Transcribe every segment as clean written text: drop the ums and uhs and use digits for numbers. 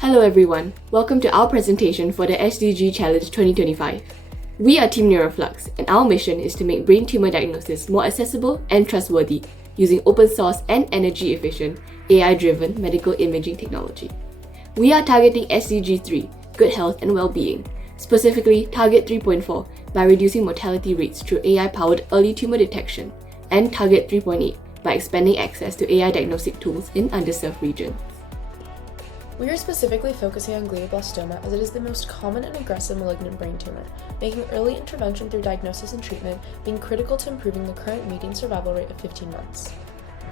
Hello everyone, welcome to our presentation for the SDG Challenge 2025. We are Team Neuroflux, and our mission is to make brain tumor diagnosis more accessible and trustworthy using open source and energy efficient AI-driven medical imaging technology. We are targeting SDG 3, good health and well-being, specifically Target 3.4 by reducing mortality rates through AI-powered early tumor detection, and Target 3.8 by expanding access to AI diagnostic tools in underserved regions. We are specifically focusing on glioblastoma as it is the most common and aggressive malignant brain tumor, making early intervention through diagnosis and treatment being critical to improving the current median survival rate of 15 months.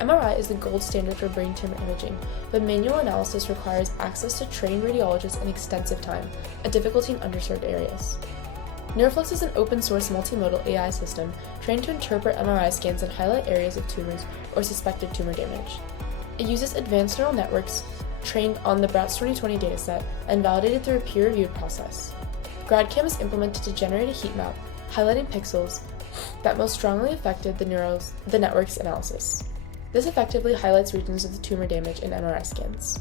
MRI is the gold standard for brain tumor imaging, but manual analysis requires access to trained radiologists and extensive time, a difficulty in underserved areas. Neuroflux is an open-source multimodal AI system trained to interpret MRI scans and highlight areas of tumors or suspected tumor damage. It uses advanced neural networks trained on the BRATS 2020 dataset and validated through a peer-reviewed process. GradCam is implemented to generate a heat map, highlighting pixels that most strongly affected the network's analysis. This effectively highlights regions of the tumor damage in MRI scans.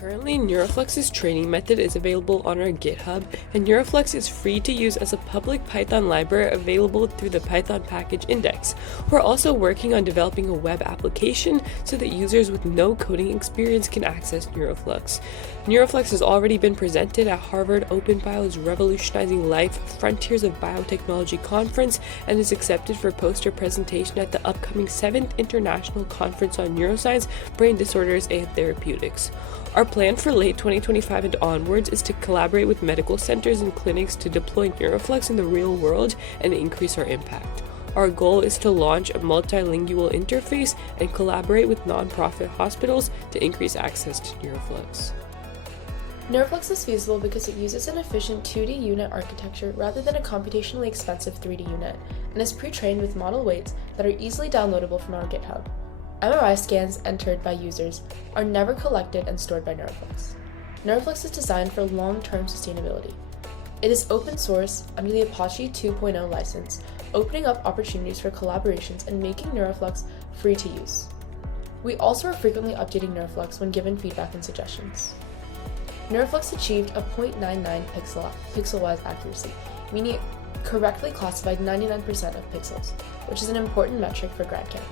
Currently, Neuroflux's training method is available on our GitHub, and Neuroflux is free to use as a public Python library available through the Python package index. We're also working on developing a web application so that users with no coding experience can access Neuroflux. Neuroflux has already been presented at Harvard OpenBio's Revolutionizing Life Frontiers of Biotechnology conference and is accepted for poster presentation at the upcoming 7th International Conference on Neuroscience, Brain Disorders, and Therapeutics. Our plan for late 2025 and onwards is to collaborate with medical centers and clinics to deploy Neuroflux in the real world and increase our impact. Our goal is to launch a multilingual interface and collaborate with nonprofit hospitals to increase access to Neuroflux. Neuroflux is feasible because it uses an efficient 2D unit architecture rather than a computationally expensive 3D unit, and is pre-trained with model weights that are easily downloadable from our GitHub. MRI scans entered by users are never collected and stored by Neuroflux. Neuroflux is designed for long-term sustainability. It is open source under the Apache 2.0 license, opening up opportunities for collaborations and making Neuroflux free to use. We also are frequently updating Neuroflux when given feedback and suggestions. Neuroflux achieved a 0.99 pixel-wise accuracy, meaning correctly classified 99% of pixels, which is an important metric for GradCam.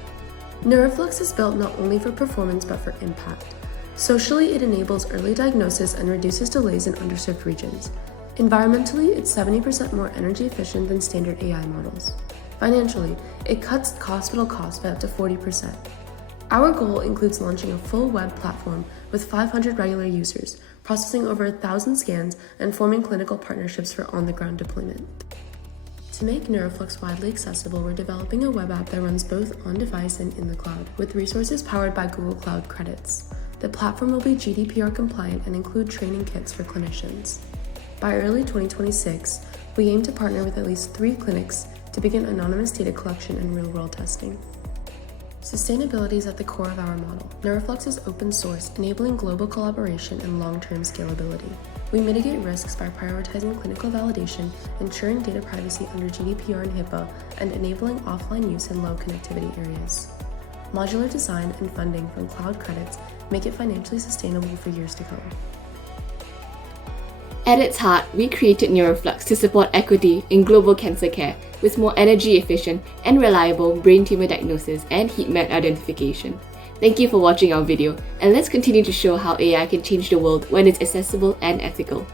Neuroflux is built not only for performance but for impact. Socially, it enables early diagnosis and reduces delays in underserved regions. Environmentally, it's 70% more energy efficient than standard AI models. Financially, it cuts hospital costs by up to 40%. Our goal includes launching a full web platform with 500 regular users, processing over 1,000 scans, and forming clinical partnerships for on-the-ground deployment. To make Neuroflux widely accessible, we're developing a web app that runs both on-device and in the cloud, with resources powered by Google Cloud credits. The platform will be GDPR compliant and include training kits for clinicians. By early 2026, we aim to partner with at least 3 clinics to begin anonymous data collection and real-world testing. Sustainability is at the core of our model. Neuroflux is open source, enabling global collaboration and long-term scalability. We mitigate risks by prioritizing clinical validation, ensuring data privacy under GDPR and HIPAA, and enabling offline use in low connectivity areas. Modular design and funding from cloud credits make it financially sustainable for years to come. At its heart, we created Neuroflux to support equity in global cancer care with more energy efficient and reliable brain tumor diagnosis and heat map identification. Thank you for watching our video, and let's continue to show how AI can change the world when it's accessible and ethical.